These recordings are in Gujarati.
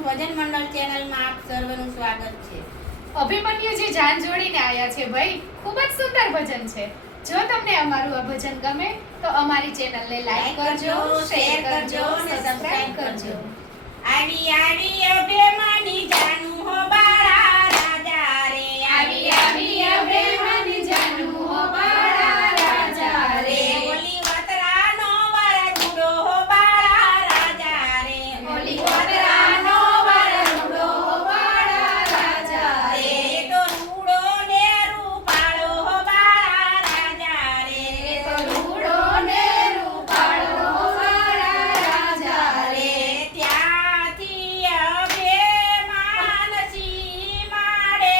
અભિમન્યુ ભજન મંડળ ચેનલમાં આપ સર્વનું સ્વાગત છે। અભિમન્યુજી જાન જોડીને આવ્યા છે ભાઈ, ખૂબ જ સુંદર ભજન છે। જો તમને અમારું આ ભજન ગમે તો અમારી ચેનલને લાઈક કરજો, શેર કરજો અને સબસ્ક્રાઇબ કરજો। આવી આવી અભિમન્યુ જાનું હો બાળા રાજા રે, આવી આવી અભિમન્યુ જાનું હો બાળા રાજા રે, ઓલી વતરાનો વરદુડો હો બાળા રાજા રે, ઓલી વતરાનો વરદુડો હો બાળા રાજા રે, એ તો રૂડો ને રૂપાળો હો બાળા રાજા રે, એ તો રૂડો ને રૂપાળો હો બાળા રાજા રે, ત્યાંથી અભિમાન સીમાડે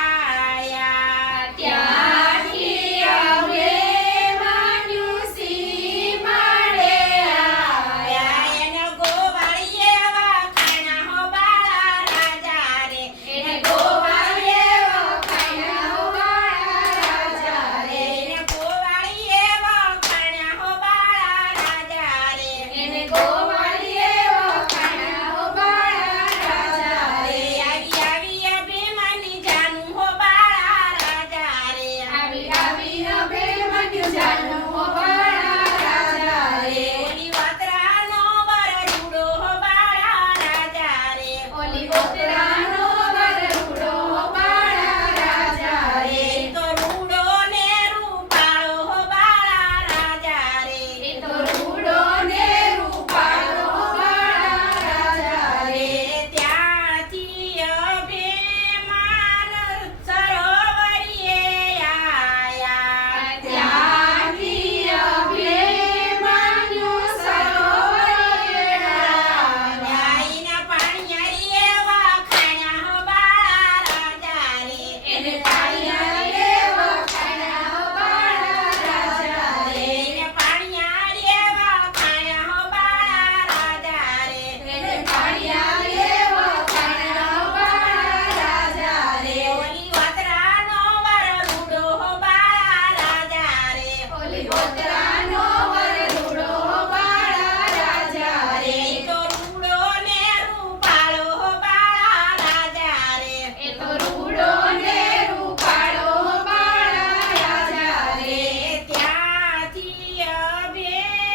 આયા, ત્યાંથી અભિમન્યુ સીમાડે આયા, એને ગોવાળીએ વખાણા હો બાળા રાજા રે, એને ગોવાળીએ વખાણ્યા હો બાળા રાજા રે, એને ગોવાળીએ વખાણા હો બાળા રાજા રે, એને ગોવાળીએ વખાણ્યા હો બાળા રાજા રે, આવી આવી અભિમાની જાનું હો બાળા રાજા રે, આવી આવી અભિમન્યુ જાનું હો બાળા રાજા રે, ઓલી વતરાનો વરદુડો હો બાળા રાજા રે, ઓલી વતરાનો વરદુડો હો બાળા રાજા રે, એ તો રૂડો ને રૂપાળો હો બાળા રાજા રે, એ તો રૂડો ને રૂપાળો હો બાળા રાજા રે, ત્યાંથી અભિમાન સરોવરીએ આયા, ત્યાંથી અભિમન્યુ સરોવરે આવ્યા, આઈના પાણીયારીએ વખાણ્યા હો બાળા રાજા રે, એને પાણીયારીએ વખાણ્યા હો બાળા રાજા રે, એને પાણીયારીએ વખાણ્યા હો બાળા રાજા રે, એને પાણીયારીએ વખાણ્યા હો બાળા રાજા રે, ઓલી વતરાનો વરદુડો હો બાળા રાજા રે, ઓલી વતરાનો વરદુડો હો બાળા રાજા રે, એ તો રૂડો ને રૂપાળો હો બાળા રાજા રે, એ તો રૂડો ને રૂપાળો હો બાળા રાજા રે, ત્યાંથી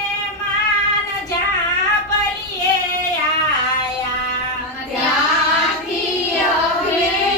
અભિમાન જાપલીએ આયા, ત્યાંથી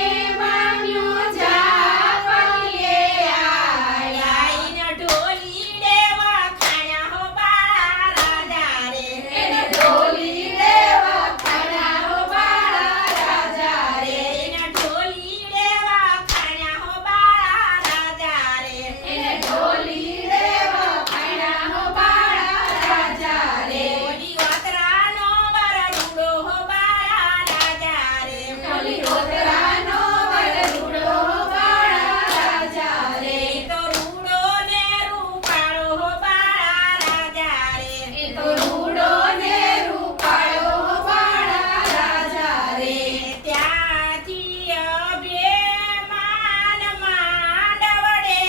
અભિમન્યુ જાપલીએ આવ્યા, આઈને ઢોલીડે વખાણ્યા હો બાળા રાજા રે, એને ઢોલીડે વખાણ્યા હો બાળા રાજા રે, એને ઢોલીડે વખાણ્યા હો બાળા રાજા રે, એને ઢોલીડે વખાણ્યા હો બાળા રાજા રે, ઓલી વતરાનો વરદુડો હો બાળા રાજા રે, ઓલી વતરાનો વરદુડો હો બાળા રાજા રે, એ તો રૂડો ને રૂપાળો હો બાળા રાજા રે, એ તો રૂડો ને રૂપાળો હો બાળા રાજા રે, ત્યાંથી અભિમાન માંડવડે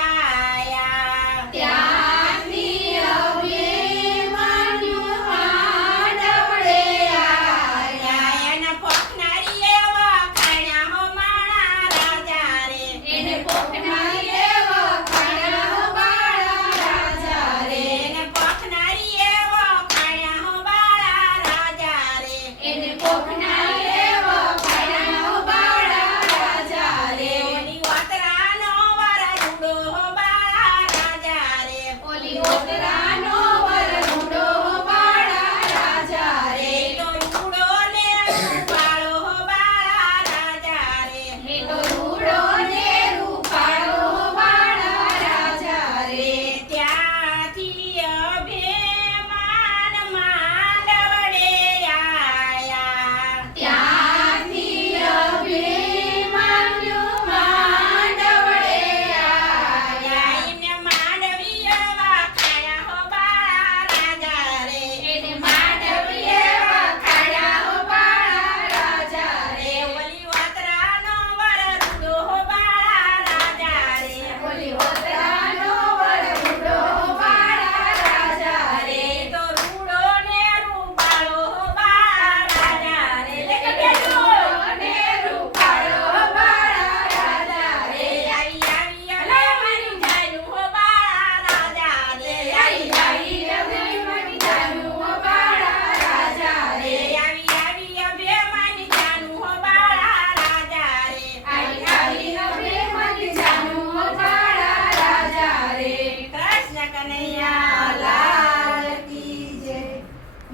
આયા, ત્યાંથી અભિમન્યુ માંડવડે આવ્યા, એના પોખનારીએ વખાણ્યા હો માણા રાજા રે, એને પોખનારીએ વખાણ્યા હો બાળા રાજા રે, એને પોખનારીએ વખાણ્યા હો બાળા રાજા રે, એને પોખનારીએ